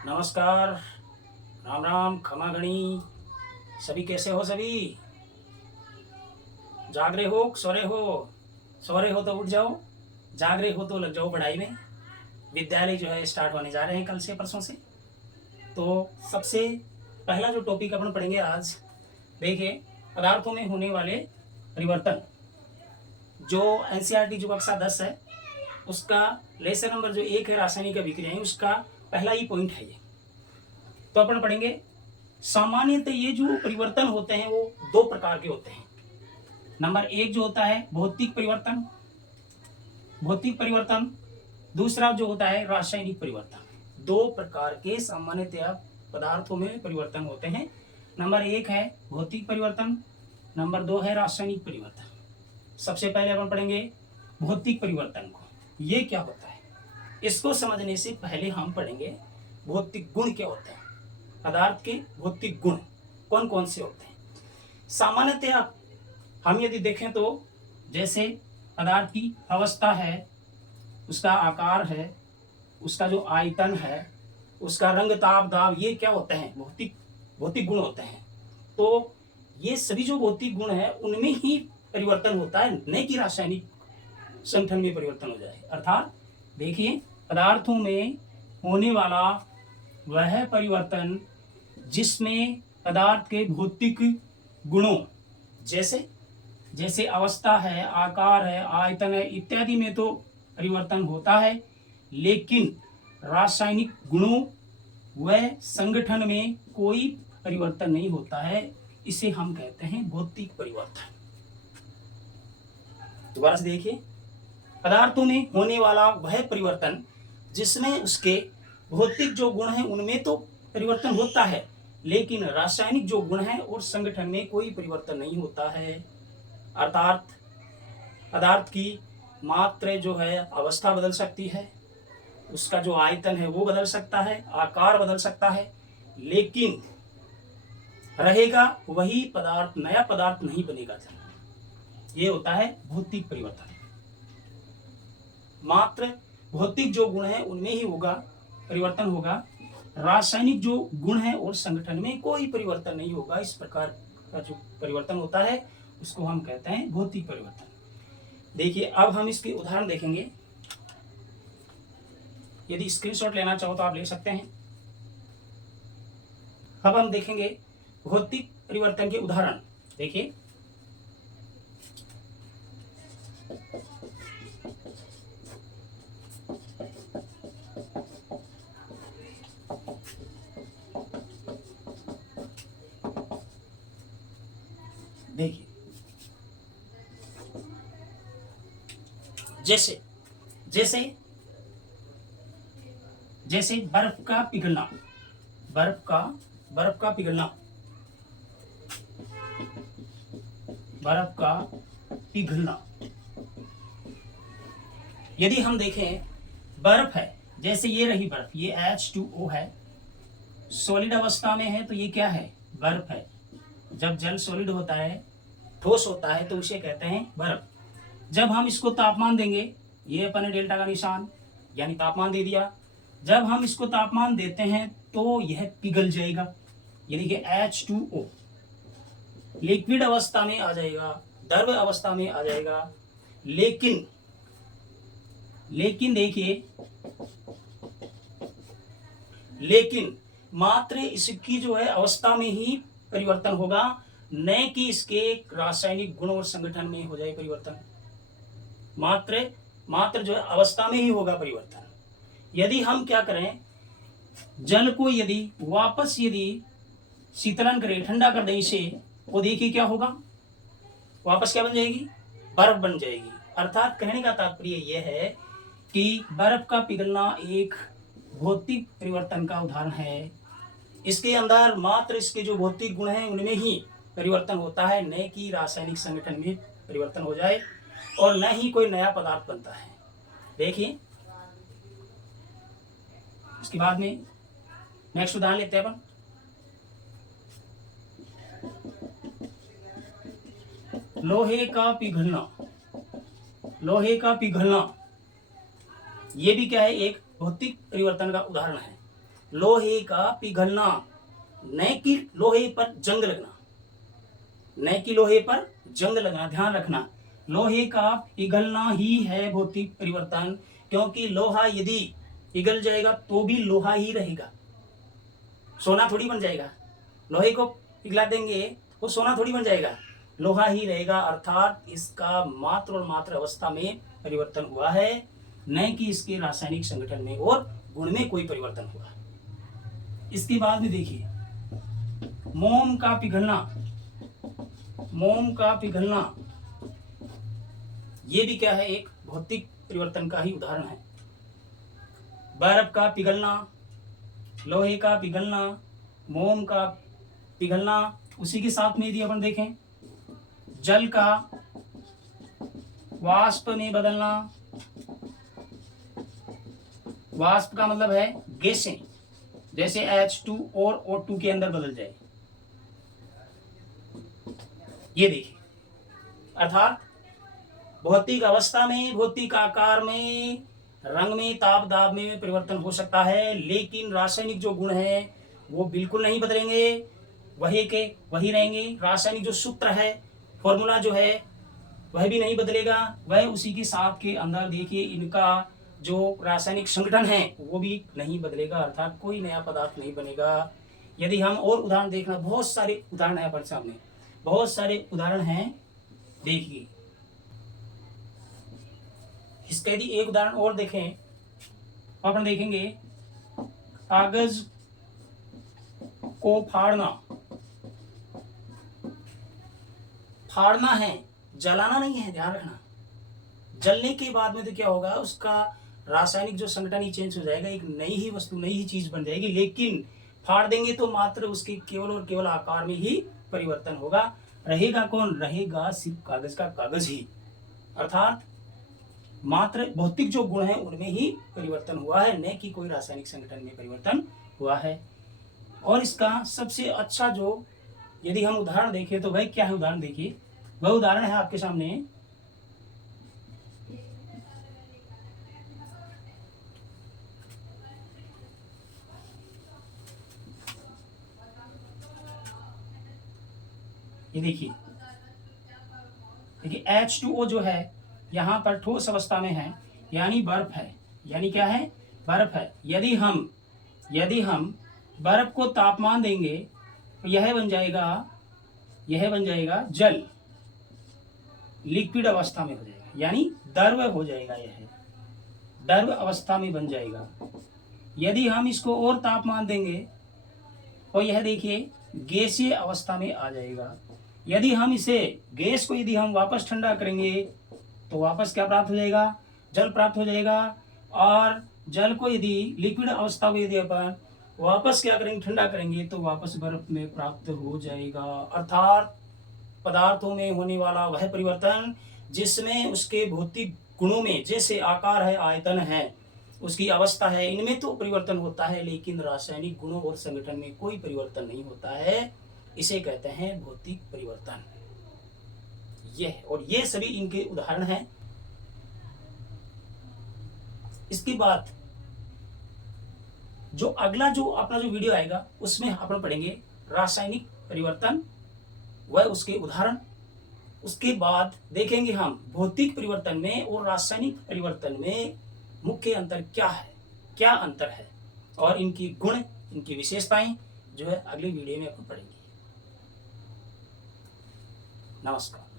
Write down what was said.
नमस्कार। राम राम खमा गणी। सभी कैसे हो? सभी जाग रहे हो, सो रहे हो? सो रहे हो तो उठ जाओ, जाग रहे हो तो लग जाओ पढ़ाई में। विद्यालय जो है स्टार्ट होने जा रहे हैं कल से, परसों से। तो सबसे पहला जो टॉपिक अपन पढ़ेंगे आज, देखिए, पदार्थों में होने वाले परिवर्तन। जो एनसीईआरटी जो कक्षा 10 है उसका लेसन नंबर जो 1 है, रासायनिक अभिक्रियाएं, उसका पहला ही पॉइंट है ये। तो अपन पढ़ेंगे सामान्यतः ये जो परिवर्तन होते हैं वो दो प्रकार के होते हैं। नंबर 1 जो होता है भौतिक परिवर्तन, भौतिक परिवर्तन। दूसरा जो होता है रासायनिक परिवर्तन। दो प्रकार के सामान्यतया पदार्थों में परिवर्तन होते हैं। नंबर 1 है भौतिक परिवर्तन, नंबर 2 है रासायनिक परिवर्तन। सबसे पहले अपन पढ़ेंगे भौतिक परिवर्तन को। ये क्या होता है, इसको समझने से पहले हम पढ़ेंगे भौतिक गुण क्या होते हैं। पदार्थ के भौतिक गुण कौन कौन से होते हैं। सामान्यतः हम यदि देखें तो जैसे पदार्थ की अवस्था है, उसका आकार है, उसका जो आयतन है, उसका रंग, ताप, दाब, ये क्या होते हैं, भौतिक भौतिक गुण होते हैं। तो ये सभी जो भौतिक गुण है उनमें ही परिवर्तन होता है, न कि रासायनिक संगठन में परिवर्तन हो जाए। अर्थात देखिए, पदार्थों में होने वाला वह परिवर्तन जिसमें पदार्थ के भौतिक गुणों जैसे जैसे अवस्था है, आकार है, आयतन है इत्यादि में तो परिवर्तन होता है, लेकिन रासायनिक गुणों व संगठन में कोई परिवर्तन नहीं होता है। इसे हम कहते हैं भौतिक परिवर्तन। दोबारा से देखिए, पदार्थों में होने वाला वह परिवर्तन जिसमें उसके भौतिक जो गुण हैं उनमें तो परिवर्तन होता है, लेकिन रासायनिक जो गुण हैं और संगठन में कोई परिवर्तन नहीं होता है। अर्थात पदार्थ की मात्रा जो है अवस्था बदल सकती है, उसका जो आयतन है वो बदल सकता है, आकार बदल सकता है, लेकिन रहेगा वही पदार्थ, नया पदार्थ नहीं बनेगा। ये होता है भौतिक परिवर्तन। मात्र भौतिक जो गुण है उनमें ही होगा परिवर्तन होगा, रासायनिक जो गुण है और संगठन में कोई परिवर्तन नहीं होगा। इस प्रकार का जो परिवर्तन होता है उसको हम कहते हैं भौतिक परिवर्तन। देखिए, अब हम इसके उदाहरण देखेंगे। यदि स्क्रीनशॉट लेना चाहो तो आप ले सकते हैं। अब हम देखेंगे भौतिक परिवर्तन के उदाहरण। देखिए, देखिए जैसे जैसे जैसे बर्फ का पिघलना, बर्फ का पिघलना, बर्फ का पिघलना। यदि हम देखें बर्फ है, जैसे ये रही बर्फ, ये H2O है, सॉलिड अवस्था में है तो ये क्या है, बर्फ है। जब जल सॉलिड होता है, ठोस होता है, तो उसे कहते हैं बर्फ। जब हम इसको तापमान देंगे, ये अपन डेल्टा का निशान यानी तापमान दे दिया, जब हम इसको तापमान देते हैं तो यह पिघल जाएगा। ये देखिए H2O लिक्विड अवस्था में आ जाएगा, द्रव अवस्था में आ जाएगा, लेकिन देखिए, लेकिन मात्र इसकी जो है अवस्था में ही परिवर्तन होगा, न कि इसके रासायनिक गुण और संगठन में हो जाए परिवर्तन। मात्र जो है अवस्था में ही होगा परिवर्तन। यदि हम क्या करें, जल को यदि वापस शीतलन करें, ठंडा कर दें इसे, वो देखिए क्या होगा, वापस क्या बन जाएगी, बर्फ बन जाएगी। अर्थात कहने का तात्पर्य यह है कि बर्फ का पिघलना एक भौतिक परिवर्तन का उदाहरण है। इसके अंदर मात्र इसके जो भौतिक गुण हैं उनमें ही परिवर्तन होता है, न कि रासायनिक संगठन में परिवर्तन हो जाए और न ही कोई नया पदार्थ बनता है। देखिए, इसके बाद में नेक्स्ट उदाहरण लेते हैं अपन। लोहे का पिघलना, लोहे का पिघलना, ये भी क्या है, एक भौतिक परिवर्तन का उदाहरण है। लोहे का पिघलना, न कि लोहे पर जंग लगना, न कि लोहे पर जंग लगना। ध्यान रखना, लोहे का पिघलना ही है भौतिक परिवर्तन, क्योंकि लोहा यदि पिघल जाएगा तो भी लोहा ही रहेगा, सोना थोड़ी बन जाएगा। लोहे को पिघला देंगे वो सोना थोड़ी बन जाएगा, लोहा ही रहेगा। अर्थात इसका मात्र और मात्र अवस्था में परिवर्तन हुआ है, न कि इसके रासायनिक संगठन में और गुण में कोई परिवर्तन हुआ। इसके बाद में देखिए, मोम का पिघलना, मोम का पिघलना ये भी क्या है, एक भौतिक परिवर्तन का ही उदाहरण है। बर्फ का पिघलना, लोहे का पिघलना, मोम का पिघलना। उसी के साथ में यदि अपन देखें, जल का वाष्प में बदलना, वाष्प का मतलब है गैसें, जैसे H2 और O2 के अंदर बदल जाए। ये देखिए, अर्थात भौतिक अवस्था में, भौतिक आकार में, रंग में, ताप दाब में परिवर्तन हो सकता है, लेकिन रासायनिक जो गुण है वो बिल्कुल नहीं बदलेंगे, वही के वही रहेंगे। रासायनिक जो सूत्र है, फॉर्मूला जो है वह भी नहीं बदलेगा, वह उसी के साथ के अंदर देखिए इनका जो रासायनिक संगठन है वो भी नहीं बदलेगा, अर्थात कोई नया पदार्थ नहीं बनेगा। यदि हम और उदाहरण देखना, बहुत सारे उदाहरण है अपन सामने, बहुत सारे उदाहरण हैं। देखिए, इसका यदि एक उदाहरण और देखें तो अपन देखेंगे, कागज को फाड़ना, फाड़ना है, जलाना नहीं है, ध्यान रखना। जलने के बाद में तो क्या होगा, उसका रासायनिक जो संगठन ही चेंज हो जाएगा, एक नई ही वस्तु, नई ही चीज बन जाएगी। लेकिन फाड़ देंगे तो मात्र उसके केवल और केवल आकार में ही परिवर्तन होगा। रहेगा कौन, रहेगा सिर्फ कागज का कागज ही, अर्थात मात्र भौतिक जो गुण है उनमें ही परिवर्तन हुआ है, न कि कोई रासायनिक संगठन में परिवर्तन हुआ है। और इसका सबसे अच्छा जो यदि हम उदाहरण देखें तो वह क्या है, उदाहरण देखिए, वह उदाहरण है आपके सामने, ये देखिए, देखिए H2O जो है यहाँ पर ठोस अवस्था में है, यानी बर्फ है, यानी क्या है, बर्फ है। यदि हम बर्फ को तापमान देंगे तो यह बन जाएगा जल, लिक्विड अवस्था में हो जाएगा, यानी द्रव हो जाएगा, यह द्रव अवस्था में बन जाएगा। यदि हम इसको और तापमान देंगे तो यह देखिए गैसीय अवस्था में आ जाएगा। यदि हम इसे गैस को यदि हम वापस ठंडा करेंगे तो वापस क्या प्राप्त हो जाएगा, जल प्राप्त हो जाएगा। और जल को यदि लिक्विड अवस्था को यदि अपन वापस क्या करेंगे, ठंडा करेंगे तो वापस बर्फ में प्राप्त हो जाएगा। अर्थात पदार्थों में होने वाला वह परिवर्तन जिसमें उसके भौतिक गुणों में, जैसे आकार है, आयतन है, उसकी अवस्था है, इनमें तो परिवर्तन होता है, लेकिन रासायनिक गुणों और संगठन में कोई परिवर्तन नहीं होता है, इसे कहते हैं भौतिक परिवर्तन। यह और ये सभी इनके उदाहरण हैं। इसके बाद जो अगला जो अपना जो वीडियो आएगा उसमें अपन पढ़ेंगे रासायनिक परिवर्तन व उसके उदाहरण। उसके बाद देखेंगे हम भौतिक परिवर्तन में और रासायनिक परिवर्तन में मुख्य अंतर क्या है, क्या अंतर है, और इनकी गुण, इनकी विशेषताएं जो है अगले वीडियो में अपन पढ़ेंगे। नमस्कार।